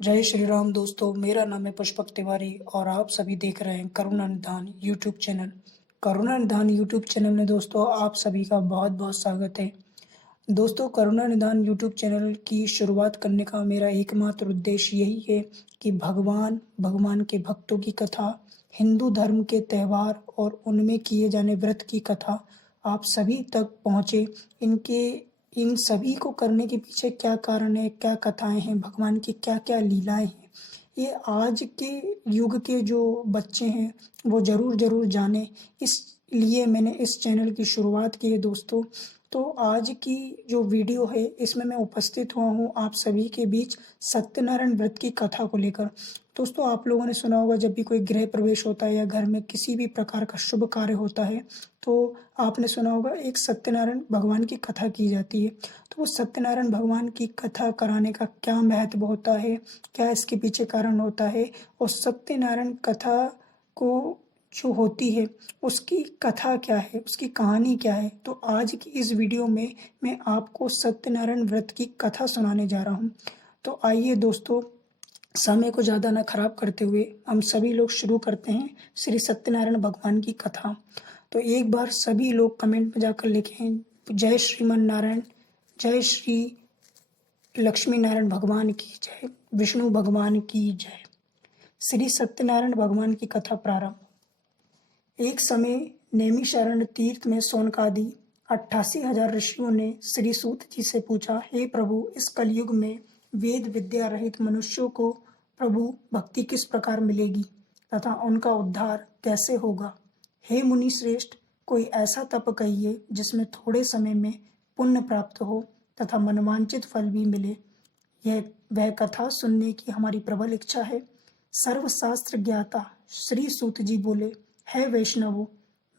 जय श्री राम दोस्तों, मेरा नाम है पुष्पक तिवारी और आप सभी देख रहे हैं करुणा निधान यूट्यूब चैनल। करुणा निधान यूट्यूब चैनल में दोस्तों आप सभी का बहुत बहुत स्वागत है। दोस्तों, करुणा निधान यूट्यूब चैनल की शुरुआत करने का मेरा एकमात्र उद्देश्य यही है कि भगवान के भक्तों की कथा, हिंदू धर्म के त्यौहार और उनमें किए जाने व्रत की कथा आप सभी तक पहुँचे। इनके इन सभी को करने के पीछे क्या कारण है, क्या कथाएं हैं, भगवान की क्या क्या लीलाएं हैं, ये आज के युग के जो बच्चे हैं वो जरूर जरूर जाने। इसलिए मैंने इस चैनल की शुरुआत की है दोस्तों। तो आज की जो वीडियो है इसमें मैं उपस्थित हुआ हूँ आप सभी के बीच सत्यनारायण व्रत की कथा को लेकर। दोस्तों, आप लोगों ने सुना होगा जब भी कोई गृह प्रवेश होता है या घर में किसी भी प्रकार का शुभ कार्य होता है तो आपने सुना होगा एक सत्यनारायण भगवान की कथा की जाती है। तो वो सत्यनारायण भगवान की कथा कराने का क्या महत्व होता है, क्या इसके पीछे कारण होता है, और सत्यनारायण कथा को जो होती है उसकी कथा क्या है, उसकी कहानी क्या है, तो आज की इस वीडियो में मैं आपको सत्यनारायण व्रत की कथा सुनाने जा रहा हूँ। तो आइए दोस्तों, समय को ज़्यादा ना खराब करते हुए हम सभी लोग शुरू करते हैं श्री सत्यनारायण भगवान की कथा। तो एक बार सभी लोग कमेंट में जाकर लिखें, जय श्रीमन नारायण, जय श्री लक्ष्मी नारायण भगवान की जय, विष्णु भगवान की जय। श्री सत्यनारायण भगवान की कथा प्रारंभ। एक समय नैमिषारण्य तीर्थ में शौनकादि 88,000 ऋषियों ने श्री सूत जी से पूछा, हे प्रभु, इस कलयुग में वेद विद्या रहित मनुष्यों को प्रभु भक्ति किस प्रकार मिलेगी तथा उनका उद्धार कैसे होगा। हे मुनि श्रेष्ठ, कोई ऐसा तप कहिए जिसमें थोड़े समय में पुण्य प्राप्त हो तथा मनवांचित फल भी मिले। यह वह कथा सुनने की हमारी प्रबल इच्छा है। सर्वशास्त्र ज्ञाता श्री सूत जी बोले, है वैष्णवों,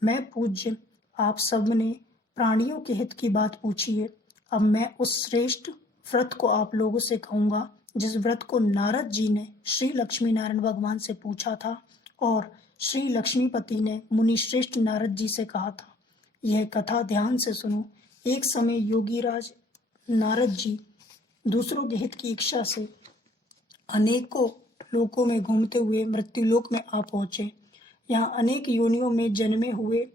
मैं पूज्य आप सब ने प्राणियों के हित की बात पूछी है। अब मैं उस श्रेष्ठ व्रत को आप लोगों से कहूंगा जिस व्रत को नारद जी ने श्री लक्ष्मी नारायण भगवान से पूछा था और श्री लक्ष्मीपति ने मुनि श्रेष्ठ नारद जी से कहा था। यह कथा ध्यान से सुनो। एक समय योगीराज नारद जी दूसरों के हित की इच्छा से अनेकों लोकों में घूमते हुए मृत्युलोक में आ पहुंचे। यहाँ अनेक योनियों में जन्मे हुए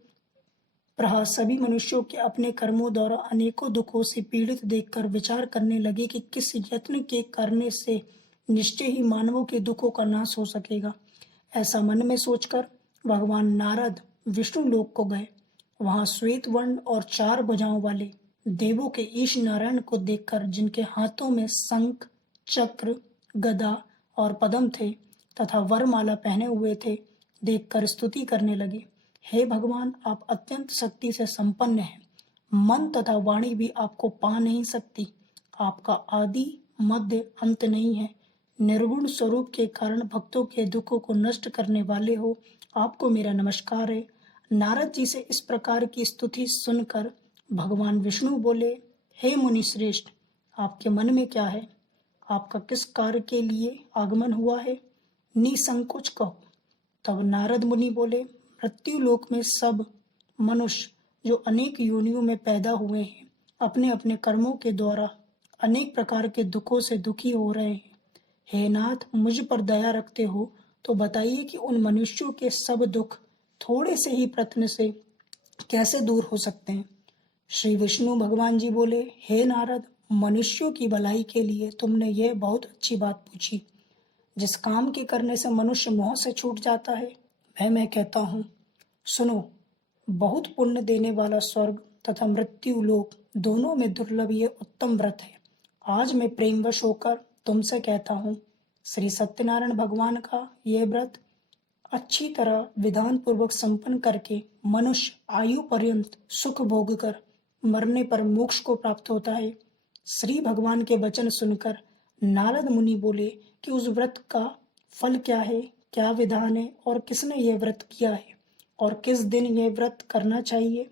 प्रहा सभी मनुष्यों के अपने कर्मों द्वारा अनेकों दुखों से पीड़ित देखकर विचार करने लगे कि किस यत्न के करने से निश्चय ही मानवों के दुखों का नाश हो सकेगा। ऐसा मन में सोचकर भगवान नारद विष्णु लोक को गए। वहां श्वेत वर्ण और 4 भुजाओं वाले देवों के ईश नारायण को देखकर, जिनके हाथों में शंख, चक्र, गदा और पद्म थे तथा वरमाला पहने हुए थे, देखकर स्तुति करने लगे। हे भगवान, आप अत्यंत शक्ति से संपन्न हैं। मन तथा वाणी भी आपको पा नहीं सकती। आपका आदि मध्य अंत नहीं है। निर्गुण स्वरूप के कारण भक्तों के दुखों को नष्ट करने वाले हो, आपको मेरा नमस्कार है। नारद जी से इस प्रकार की स्तुति सुनकर भगवान विष्णु बोले, हे मुनि श्रेष्ठ, आपके मन में क्या है? आपका किस कार्य के लिए आगमन हुआ है? निसंकोच कहो। तब नारद मुनि बोले, मृत्यु लोक में सब मनुष्य जो अनेक योनियों में पैदा हुए हैं, अपने अपने कर्मों के द्वारा अनेक प्रकार के दुखों से दुखी हो रहे हैं। हे नाथ, मुझ पर दया रखते हो तो बताइए कि उन मनुष्यों के सब दुख थोड़े से ही प्रयत्न से कैसे दूर हो सकते हैं। श्री विष्णु भगवान जी बोले, हे नारद, मनुष्यों की भलाई के लिए तुमने यह बहुत अच्छी बात पूछी। जिस काम के करने से मनुष्य मोह से छूट जाता है मैं कहता हूँ, सुनो। बहुत पुण्य देने वाला स्वर्ग तथा मृत्यु लोक दोनों में दुर्लभ ये उत्तम व्रत है। आज मैं प्रेमवश होकर तुमसे कहता हूँ, श्री सत्यनारायण भगवान का यह व्रत अच्छी तरह विधान पूर्वक संपन्न करके मनुष्य आयु पर्यंत सुख भोग कर मरने पर मोक्ष को प्राप्त होता है। श्री भगवान के वचन सुनकर नारद मुनि बोले कि उस व्रत का फल क्या है, क्या विधान है और किसने यह व्रत किया है और किस दिन यह व्रत करना चाहिए।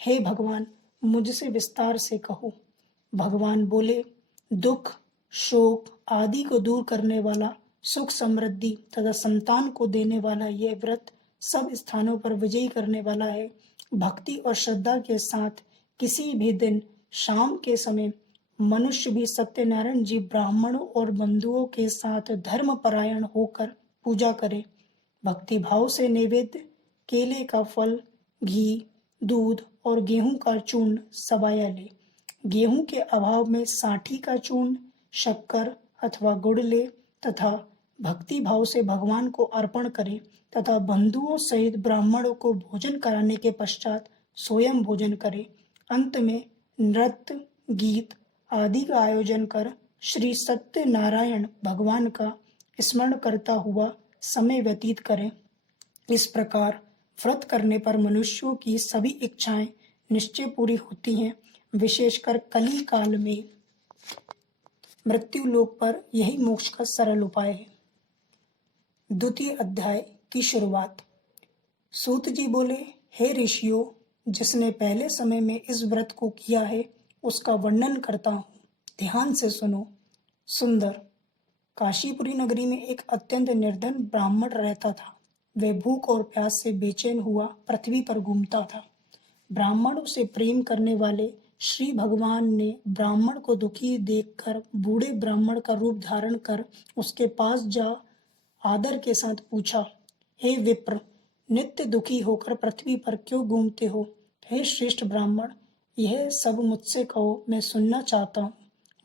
हे भगवान, मुझसे विस्तार से कहो। भगवान बोले, दुख, शोक आदि को दूर करने वाला, सुख समृद्धि तथा संतान को देने वाला यह व्रत सब स्थानों पर विजयी करने वाला है। भक्ति और श्रद्धा के साथ किसी भी दिन शाम के समय मनुष्य भी सत्यनारायण जी ब्राह्मणों और बंधुओं के साथ धर्मपरायण होकर पूजा करे। भक्ति भाव से नैवेद्य केले का फल, घी, दूध और गेहूं का चूर्ण सबाया ले। गेहूं के अभाव में साठी का चूर्ण, शक्कर अथवा गुड़ ले तथा भक्ति भाव से भगवान को अर्पण करे तथा बंधुओं सहित ब्राह्मणों को भोजन कराने के पश्चात स्वयं भोजन करे। अंत में नृत्य, गीत आदि का आयोजन कर श्री सत्यनारायण भगवान का स्मरण करता हुआ समय व्यतीत करें। इस प्रकार व्रत करने पर मनुष्यों की सभी इच्छाएं निश्चय पूरी होती हैं। विशेषकर कली काल में मृत्यु लोक पर यही मोक्ष का सरल उपाय है। द्वितीय अध्याय की शुरुआत। सूत जी बोले, हे ऋषियों, जिसने पहले समय में इस व्रत को किया है उसका वर्णन करता हूँ, ध्यान से सुनो। सुंदर। काशीपुरी नगरी में एक अत्यंत निर्धन ब्राह्मण रहता था। वह भूख और प्यास से बेचैन हुआ पृथ्वी पर घूमता था। ब्राह्मणों से प्रेम करने वाले श्री भगवान ने ब्राह्मण को दुखी देखकर बूढ़े ब्राह्मण का रूप धारण कर उसके पास जा आदर के साथ पूछा, हे विप्र, नित्य दुखी होकर पृथ्वी पर क्यों घूमते हो? हे श्रेष्ठ ब्राह्मण, यह सब मुझसे कहो, मैं सुनना चाहता हूँ।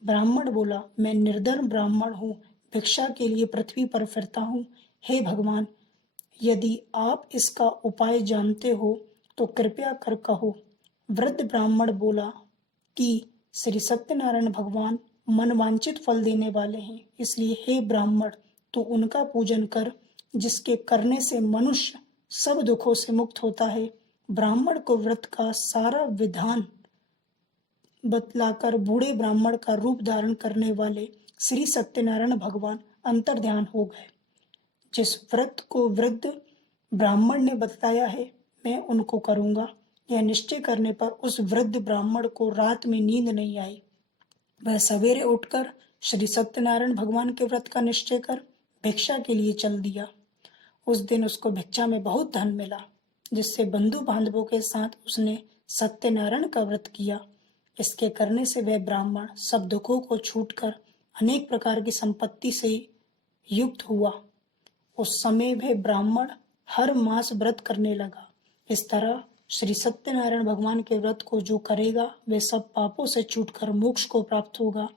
ब्राह्मण बोला, मैं निर्धन ब्राह्मण हूँ, भिक्षा के लिए पृथ्वी पर फिरता हूँ। हे भगवान, यदि आप इसका उपाय जानते हो तो कृपया कर कहो। वृद्ध ब्राह्मण बोला कि श्री सत्यनारायण भगवान मनवांचित फल देने वाले हैं, इसलिए हे ब्राह्मण, तू उनका पूजन कर, जिसके करने से मनुष्य सब दुखों से मुक्त होता है। ब्राह्मण को व्रत का सारा विधान बतलाकर बूढ़े ब्राह्मण का रूप धारण करने वाले श्री सत्यनारायण भगवान अंतर्ध्यान हो गए। जिस व्रत को वृद्ध ब्राह्मण ने बताया है, मैं उनको करूंगा। यह निश्चय करने पर उस वृद्ध ब्राह्मण को रात में नींद नहीं आई। वह सवेरे उठकर श्री सत्यनारायण भगवान के व्रत का निश्चय कर भिक्षा के लिए चल दिया। उस दिन उसको भिक्षा में बहुत धन मिला, जिससे बंधु बांधवों के साथ उसने सत्यनारायण का व्रत किया। इसके करने से वह ब्राह्मण सब दुखों को छूटकर अनेक प्रकार की संपत्ति से युक्त हुआ। उस समय वह ब्राह्मण हर मास व्रत करने लगा। इस तरह श्री सत्यनारायण भगवान के व्रत को जो करेगा वह सब पापों से छूटकर मोक्ष को प्राप्त होगा।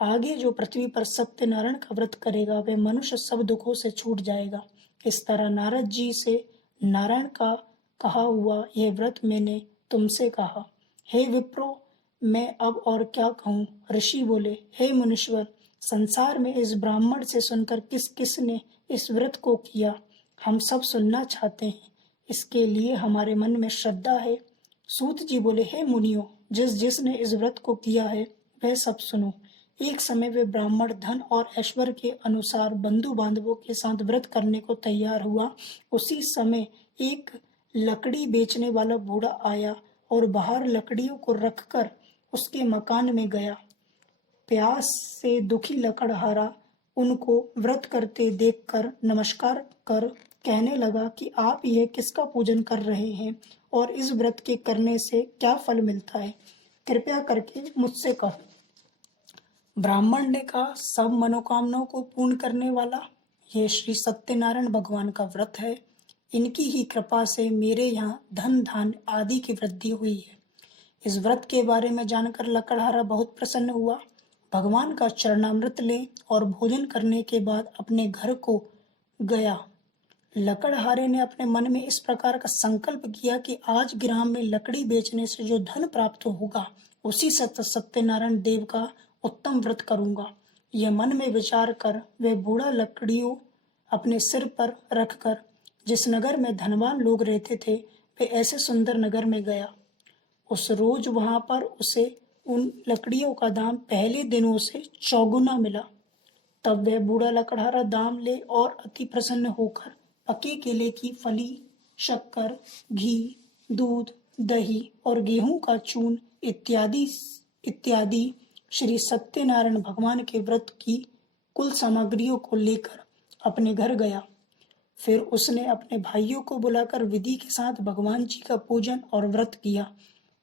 आगे जो पृथ्वी पर सत्यनारायण का व्रत करेगा वह मनुष्य सब दुखों से छूट जाएगा। इस तरह नारद जी से नारायण का कहा हुआ यह व्रत मैंने तुमसे कहा। हे विप्रो, मैं अब और क्या कहूँ? ऋषि बोले, हे मुनीश्वर, संसार में इस ब्राह्मण से सुनकर किस किस ने इस व्रत को किया, हम सब सुनना चाहते हैं। इसके लिए हमारे मन में श्रद्धा है। सूत जी बोले, हे मुनियों, जिस जिसने इस व्रत को किया है वह सब सुनो। एक समय वे ब्राह्मण धन और ऐश्वर्य के अनुसार बंधु बांधवों के साथ व्रत करने को तैयार हुआ। उसी समय एक लकड़ी बेचने वाला बूढ़ा आया और बाहर लकड़ियों को रखकर उसके मकान में गया। प्यास से दुखी लकड़हारा उनको व्रत करते देखकर नमस्कार कर कहने लगा कि आप यह किसका पूजन कर रहे हैं और इस व्रत के करने से क्या फल मिलता है, कृपया करके मुझसे कहो। ब्राह्मण ने कहा, सब मनोकामनाओं को पूर्ण करने वाला यह श्री सत्यनारायण भगवान का व्रत है। इनकी ही कृपा से मेरे यहाँ धन धान आदि की वृद्धि हुई है। इस व्रत के बारे में जानकर लकड़हारा बहुत प्रसन्न हुआ। भगवान का चरणामृत ले और भोजन करने के बाद अपने घर को गया। लकड़हारे ने अपने मन में इस प्रकार का संकल्प किया कि आज ग्राम में लकड़ी बेचने से जो धन प्राप्त होगा उसी से सत्यनारायण देव का उत्तम व्रत करूंगा। यह मन में विचार कर वह बूढ़ा लकड़ियों अपने सिर पर रखकर जिस नगर में धनवान लोग रहते थे वे ऐसे सुंदर नगर में गया। उस रोज वहां पर उसे उन लकड़ियों का दाम पहले दिनों से चौगुना मिला। तब वह बूढ़ा लकड़हारा दाम ले और अति प्रसन्न होकर पके केले की फली, शक्कर, घी, दूध, दही और गेहूं का चूर्ण इत्यादि श्री सत्यनारायण भगवान के व्रत की कुल सामग्रियों को लेकर अपने घर गया। फिर उसने अपने भाइयों को बुलाकर विधि के साथ भगवान जी का पूजन और व्रत किया।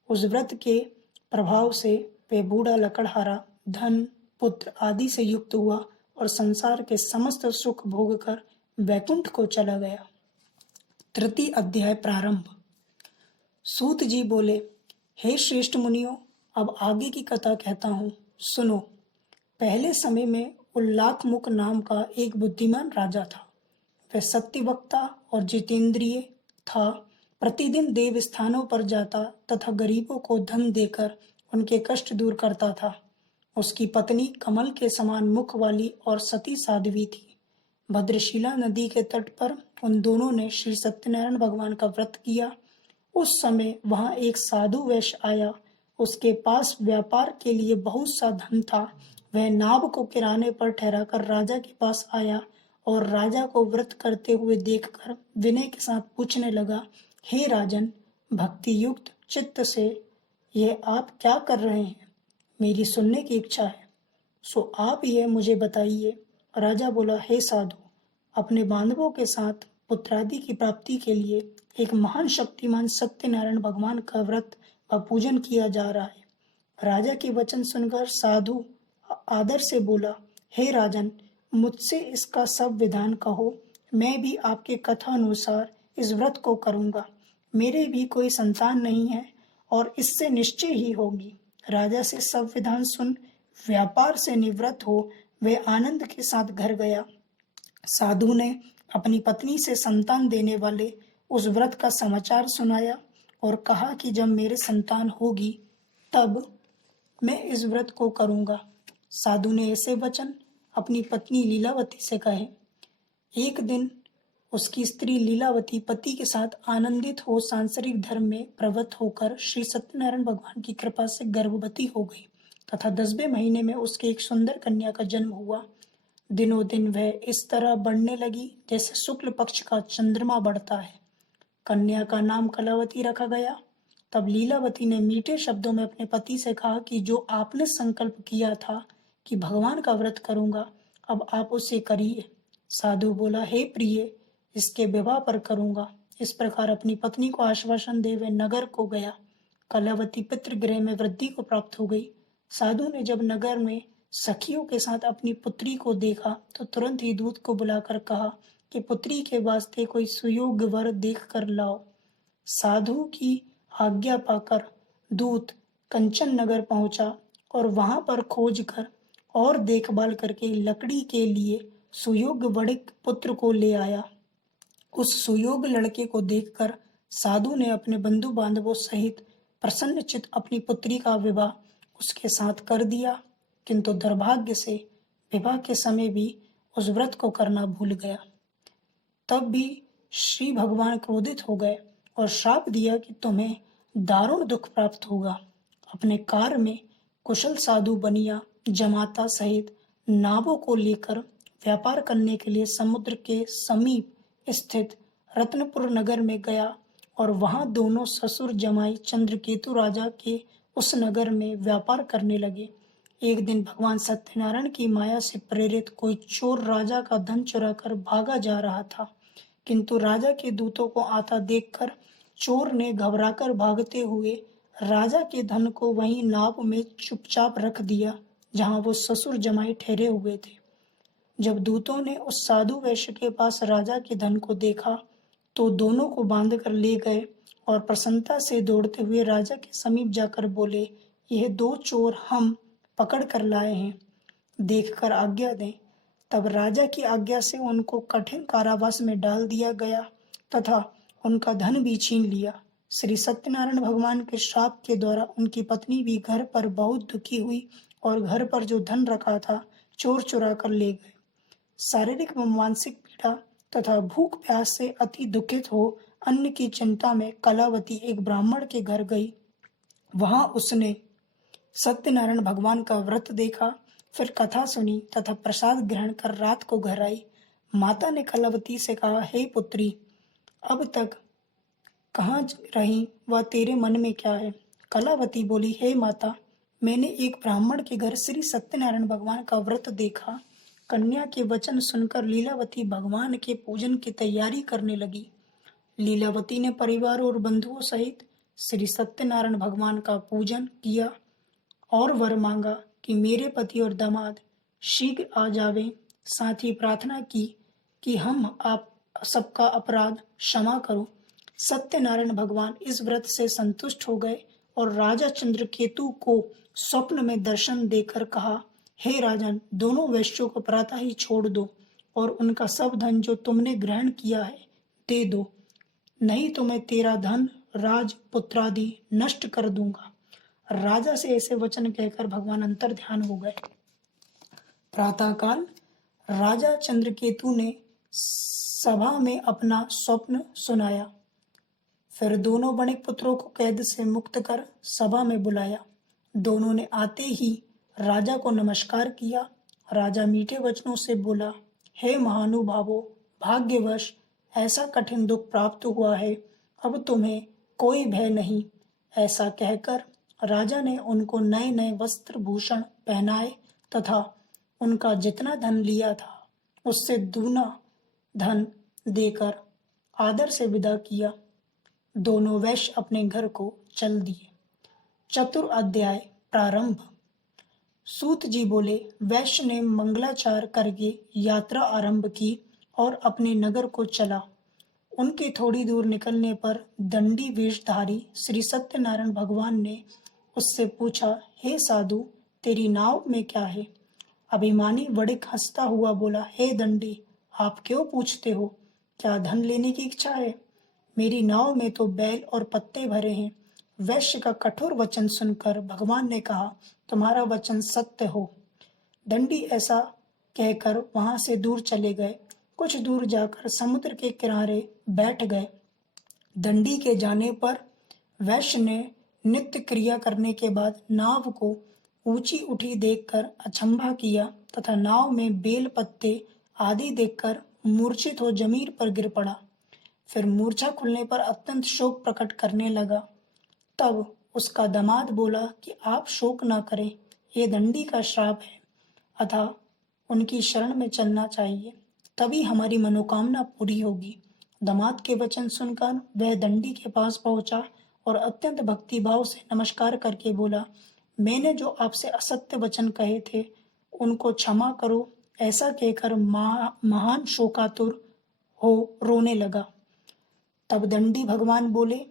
उस व्रत के प्रभाव से वे बूढ़ा लकड़हारा धन पुत्र आदि से युक्त हुआ और संसार के समस्त सुख भोग कर वैकुंठ को चला गया। तृतीय अध्याय प्रारंभ। सूत जी बोले, हे श्रेष्ठ मुनियों, अब आगे की कथा कहता हूँ, सुनो। पहले समय में उल्लाखमुख नाम का एक बुद्धिमान राजा था। वह सत्यवक्ता और जितेंद्रिय था। प्रतिदिन देव स्थानों पर जाता तथा गरीबों को धन देकर उनके कष्ट दूर करता था। उसकी पत्नी कमल के समान मुख वाली और सती साध्वी थी। भद्रशिला नदी के तट पर उन दोनों ने श्री सत्यनारायण भगवान का व्रत किया। उस समय वहां एक साधु वैश्य आया। उसके पास व्यापार के लिए बहुत सा धन था। वह नाव को किराने पर ठहराकर राजा के पास आया और राजा को व्रत करते हुए देखकर विनय के साथ पूछने लगा, हे राजन, भक्ति युक्त चित्त से यह आप क्या कर रहे हैं? मेरी सुनने की इच्छा है, सो आप यह मुझे बताइए। राजा बोला, हे साधु, अपने बांधवों के साथ पुत्रादि की प्राप्ति के लिए एक महान शक्तिमान सत्यनारायण भगवान का व्रत व पूजन किया जा रहा है। राजा के वचन सुनकर साधु आदर से बोला, हे राजन, मुझसे इसका सब विधान कहो। मैं भी आपके कथा अनुसार इस व्रत को करूंगा। मेरे भी कोई संतान नहीं है और इससे निश्चय ही होगी। राजा से सब विधान सुन व्यापार से निवृत्त हो वे आनंद के साथ घर गया। साधु ने अपनी पत्नी से संतान देने वाले उस व्रत का समाचार सुनाया और कहा कि जब मेरे संतान होगी तब मैं इस व्रत को करूंगा। साधु ने ऐसे वचन अपनी पत्नी लीलावती से कहे। एक दिन उसकी स्त्री लीलावती पति के साथ आनंदित हो सांसारिक धर्म में प्रवृत्त होकर श्री सत्यनारायण भगवान की कृपा से गर्भवती हो गई तथा 10वें महीने में उसके एक सुंदर कन्या का जन्म हुआ। दिनों दिन वह इस तरह बढ़ने लगी जैसे शुक्ल पक्ष का चंद्रमा बढ़ता है। कन्या का नाम कलावती रखा गया। तब लीलावती ने मीठे शब्दों में अपने पति से कहा कि जो आपने संकल्प किया था कि भगवान का व्रत करूंगा, अब आप उसे करिए। साधु बोला, हे प्रिय, इसके विवाह पर करूंगा। इस प्रकार अपनी पत्नी को आश्वासन दे वे नगर को गया। कलावती पितृगृह में वृद्धि को प्राप्त हो गई। साधु ने जब नगर में सखियों के साथ अपनी पुत्री को देखा तो तुरंत ही दूत को बुलाकर कहा कि पुत्री के वास्ते कोई सुयोग्य वर देख कर लाओ। साधु की आज्ञा पाकर दूत कंचन नगर पहुंचा और वहां पर खोज कर और देखभाल करके लकड़ी के लिए सुयोग्य वणिक पुत्र को ले आया। उस सुयोग्य लड़के को देखकर साधु ने अपने बंधु बांधवों सहित प्रसन्नचित अपनी पुत्री का विवाह उसके साथ कर दिया, किंतु दुर्भाग्य से विवाह के समय भी उस व्रत को करना भूल गया। तब भी श्री भगवान क्रोधित हो गए और श्राप दिया कि तुम्हें दारुण दुख प्राप्त होगा। अपने कार में कुशल साधु बनिया जमाता सहित नावों को लेकर व्यापार करने के लिए समुद्र के समीप स्थित रत्नपुर नगर में गया और वहां दोनों ससुर जमाई चंद्रकेतु राजा के उस नगर में व्यापार करने लगे। एक दिन भगवान सत्यनारायण की माया से प्रेरित कोई चोर राजा का धन चुराकर भागा जा रहा था, किंतु राजा के दूतों को आता देखकर चोर ने घबराकर भागते हुए राजा के धन को वहीं नाव में चुपचाप रख दिया जहां वो ससुर जमाई ठहरे हुए थे। जब दूतों ने उस साधु वैश्य के पास राजा के धन को देखा तो दोनों को बांधकर ले गए और प्रसन्नता से दौड़ते हुए राजा के समीप जाकर बोले, यह दो चोर हम पकड़ कर लाए हैं, देखकर आज्ञा दें। तब राजा की आज्ञा से उनको कठिन कारावास में डाल दिया गया तथा उनका धन भी छीन लिया। श्री सत्यनारायण भगवान के श्राप के द्वारा उनकी पत्नी भी घर पर बहुत दुखी हुई और घर पर जो धन रखा था चोर चुरा कर ले गए। शारीरिक व मानसिक पीड़ा तथा भूख प्यास से अति दुखित हो अन्न की चिंता में कलावती एक ब्राह्मण के घर गई। वहां उसने सत्यनारायण भगवान का व्रत देखा, फिर कथा सुनी तथा प्रसाद ग्रहण कर रात को घर आई। माता ने कलावती से कहा, हे पुत्री, अब तक कहाँ रही व तेरे मन में क्या है? कलावती बोली, हे माता, मैंने एक ब्राह्मण के घर श्री सत्यनारायण भगवान का व्रत देखा। कन्या के वचन सुनकर लीलावती भगवान के पूजन की तैयारी करने लगी। लीलावती ने परिवार और बंधुओं सहित श्री सत्यनारायण भगवान का पूजन किया और वर मांगा कि मेरे पति और दामाद शीघ्र आ जावें। साथ ही प्रार्थना की कि हम आप सबका अपराध क्षमा करो। सत्यनारायण भगवान इस व्रत से संतुष्ट हो गए और राजा चंद्रकेतु को स्वप्न में दर्शन देकर कहा, हे राजन, दोनों वैश्यों को प्रातः ही छोड़ दो और उनका सब धन जो तुमने ग्रहण किया है दे दो, नहीं तो मैं तेरा धन राज पुत्रादि नष्ट कर दूंगा। राजा से ऐसे वचन कहकर भगवान अंतर ध्यान हो गए। प्रातःकाल राजा चंद्रकेतु ने सभा में अपना स्वप्न सुनाया। फिर दोनों बड़े पुत्रों को कैद से मुक्त कर सभा में बुलाया। दोनों ने आते ही राजा को नमस्कार किया। राजा मीठे वचनों से बोला, हे महानुभावों, भाग्यवश ऐसा कठिन दुख प्राप्त हुआ है, अब तुम्हें कोई भय नहीं। ऐसा कहकर राजा ने उनको नए नए वस्त्र भूषण पहनाए तथा उनका जितना धन लिया था उससे दूना धन देकर आदर से विदा किया। दोनों वैश्य अपने घर को चल दिए। चतुर अध्याय प्रारंभ। सूत जी बोले, वैश्य ने मंगलाचार करके यात्रा आरंभ की और अपने नगर को चला। उनके थोड़ी दूर निकलने पर दंडी वेशधारी श्री सत्यनारायण भगवान ने उससे पूछा, हे साधु, तेरी नाव में क्या है? अभिमानी वणिक हंसता हुआ बोला, हे दंडी, आप क्यों पूछते हो? क्या धन लेने की इच्छा है? मेरी नाव में तो बैल और पत्ते भरे हैं। वैश्य का कठोर वचन सुनकर भगवान ने कहा, तुम्हारा वचन सत्य हो। दंडी ऐसा कहकर वहां से दूर चले गए। कुछ दूर जाकर समुद्र के किनारे बैठ गए। दंडी के जाने पर वैश्य ने नित्य क्रिया करने के बाद नाव को ऊंची उठी देखकर अचंभा किया तथा नाव में बेल पत्ते आदि देखकर मूर्छित हो जमीन पर गिर पड़ा। फिर मूर्छा खुलने पर अत्यंत शोक प्रकट करने लगा। तब उसका दामाद बोला कि आप शोक न करें, ये दंडी का श्राप है, अतः उनकी शरण में चलना चाहिए, तभी हमारी मनोकामना पूरी होगी। दामाद के वचन सुनकर वह दंडी के पास पहुंचा और अत्यंत भक्तिभाव से नमस्कार करके बोला, मैंने जो आपसे असत्य वचन कहे थे उनको क्षमा करो। ऐसा कहकर महान शोकातुर हो रोने लगा। तब दंडी भगवान बोले,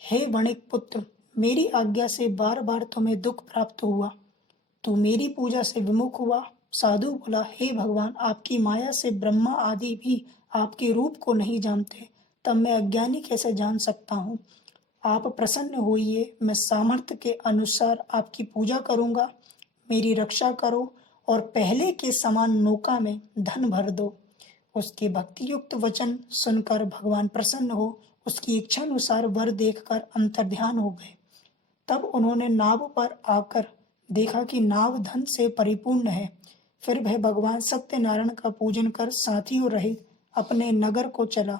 हे वणिक पुत्र, मेरी आज्ञा से बार बार तुम्हें दुख प्राप्त हुआ, तू मेरी पूजा से विमुख हुआ। साधु बोला, हे भगवान, आपकी माया से ब्रह्मा आदि भी आपके रूप को नहीं जानते, तब मैं अज्ञानी कैसे जान सकता हूँ? आप प्रसन्न होइए, मैं सामर्थ्य के अनुसार आपकी पूजा करूंगा। मेरी रक्षा करो और पहले के समान नौका में धन भर दो। उसके भक्ति युक्त वचन सुनकर भगवान प्रसन्न हो उसकी इच्छा अनुसार वर देखकर अंतर्ध्यान हो गए। तब उन्होंने नाव पर आकर देखा कि नाव धन से परिपूर्ण है। फिर वह भगवान सत्यनारायण का पूजन कर साथियों रहित अपने नगर को चला।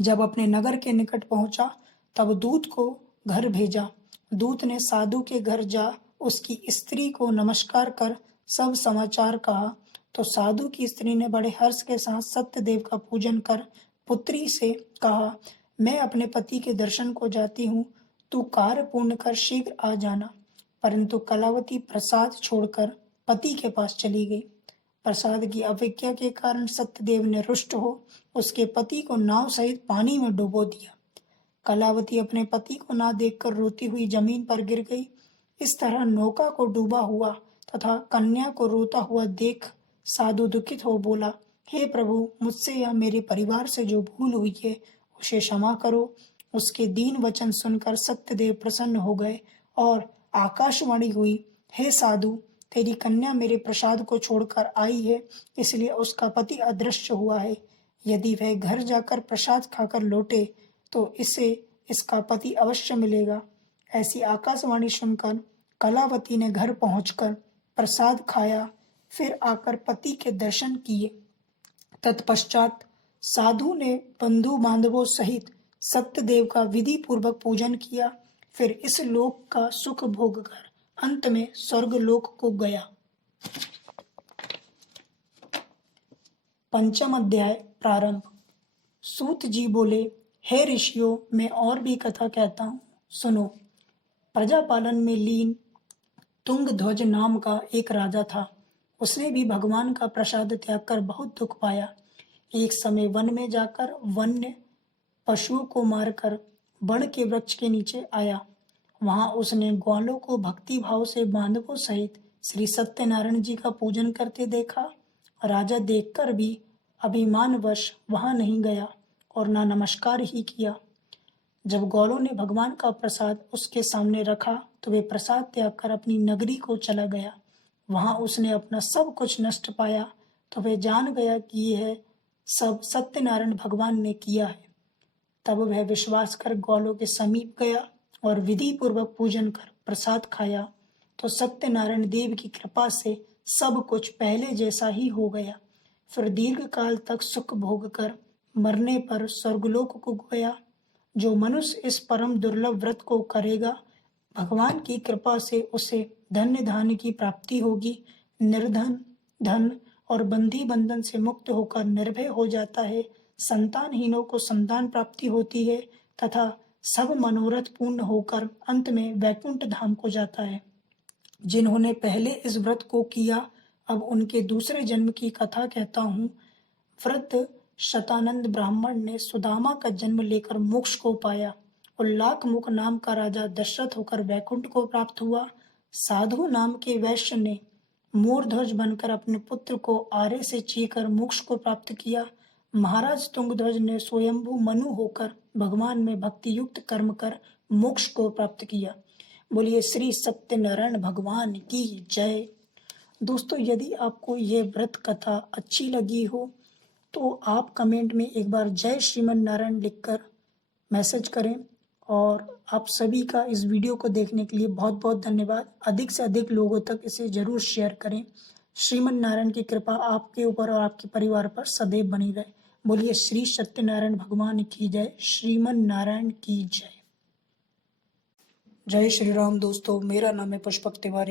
जब अपने नगर के निकट पहुंचा तब दूत को घर भेजा। दूत ने साधु के घर जा उसकी स्त्री को नमस्कार कर सब समाचार कहा तो साधु की स्त्री ने बड़े हर्ष के साथ सत्यदेव का पूजन कर पुत्री से कहा, मैं अपने पति के दर्शन को जाती हूँ, तू कार्य पूर्ण कर शीघ्र आ जाना। परंतु कलावती प्रसाद छोड़कर पति के पास चली गई। प्रसाद की अवज्ञा के कारण सत्यदेव ने रुष्ट हो उसके पति को नाव सहित पानी में डुबो दिया। कलावती अपने पति को ना देखकर रोती हुई जमीन पर गिर गई। इस तरह नौका को डूबा हुआ तथा कन्या को रोता हुआ देख साधु दुखित हो बोला, हे प्रभु, मुझसे या मेरे परिवार से जो भूल हुई है उसे क्षमा करो। उसके दीन वचन सुनकर सत्यदेव प्रसन्न हो गए और आकाशवाणी हुई, हे साधु, तेरी कन्या मेरे प्रसाद को छोड़कर आई है, इसलिए उसका पति अदृश्य हुआ है। यदि वह घर जाकर प्रसाद खाकर लौटे तो इसे इसका पति अवश्य मिलेगा। ऐसी आकाशवाणी सुनकर कलावती ने घर पहुंचकर प्रसाद खाया, फिर आकर पति के दर्शन किए। तत्पश्चात साधु ने बंधु बांधवों सहित सत्यदेव का विधि पूर्वक पूजन किया। फिर इस लोक का सुख भोग कर अंत में स्वर्ग लोक को गया। पंचम अध्याय प्रारंभ। सूत जी बोले, हे ऋषियों, मैं और भी कथा कहता हूँ, सुनो। प्रजा पालन में लीन तुंगध्वज नाम का एक राजा था। उसने भी भगवान का प्रसाद त्याग कर बहुत दुख पाया। एक समय वन में जाकर वन्य पशुओं को मारकर बड़ के वृक्ष के नीचे आया। वहां उसने ग्वालों को भक्ति भाव से बांधवों सहित श्री सत्यनारायण जी का पूजन करते देखा। राजा देखकर भी अभिमानवश वहां नहीं गया और ना नमस्कार ही किया। जब ग्वालों ने भगवान का प्रसाद उसके सामने रखा तो वे प्रसाद त्याग कर अपनी नगरी को चला गया। वहां उसने अपना सब कुछ नष्ट पाया तो वह जान गया कि यह सब सत्यनारायण भगवान ने किया है। तब वह विश्वास कर ग्वालों के समीप गया और विधि पूर्वक पूजन कर प्रसाद खाया तो सत्यनारायण देव की कृपा से सब कुछ पहले जैसा ही हो गया। फिर दीर्घ काल तक सुख भोग कर मरने पर स्वर्गलोक को गया। जो मनुष्य इस परम दुर्लभ व्रत को करेगा, भगवान की कृपा से उसे धन्य धान्य की प्राप्ति होगी। निर्धन धन और बंधी बंधन से मुक्त होकर निर्भय हो जाता है। संतानहीनों को संतान प्राप्ति होती है तथा सब मनोरथ पूर्ण होकर अंत में वैकुंठ धाम को जाता है। जिन्होंने पहले इस व्रत को किया, अब उनके दूसरे जन्म की कथा कहता हूँ। वृद्ध शतानंद ब्राह्मण ने सुदामा का जन्म लेकर मोक्ष को पाया। उल्लाकमुख नाम का राजा दशरथ होकर वैकुंठ को प्राप्त हुआ। साधु नाम के वैश्य ने मोरध्वज बनकर अपने पुत्र को आरे से चीकर मोक्ष को प्राप्त किया। महाराज तुंगध्वज ने स्वयंभू मनु होकर भगवान में भक्ति युक्त कर्म कर मोक्ष को प्राप्त किया। बोलिए श्री सत्यनारायण भगवान की जय। दोस्तों, यदि आपको ये व्रत कथा अच्छी लगी हो तो आप कमेंट में एक बार जय श्रीमन नारायण लिखकर मैसेज करें। और आप सभी का इस वीडियो को देखने के लिए बहुत बहुत धन्यवाद। अधिक से अधिक लोगों तक इसे जरूर शेयर करें। श्रीमन नारायण की कृपा आपके ऊपर और आपके परिवार पर सदैव बनी रहे। बोलिए श्री सत्यनारायण भगवान की जय। श्रीमन नारायण की जय। जय श्री राम। दोस्तों, मेरा नाम है पुष्पक तिवारी।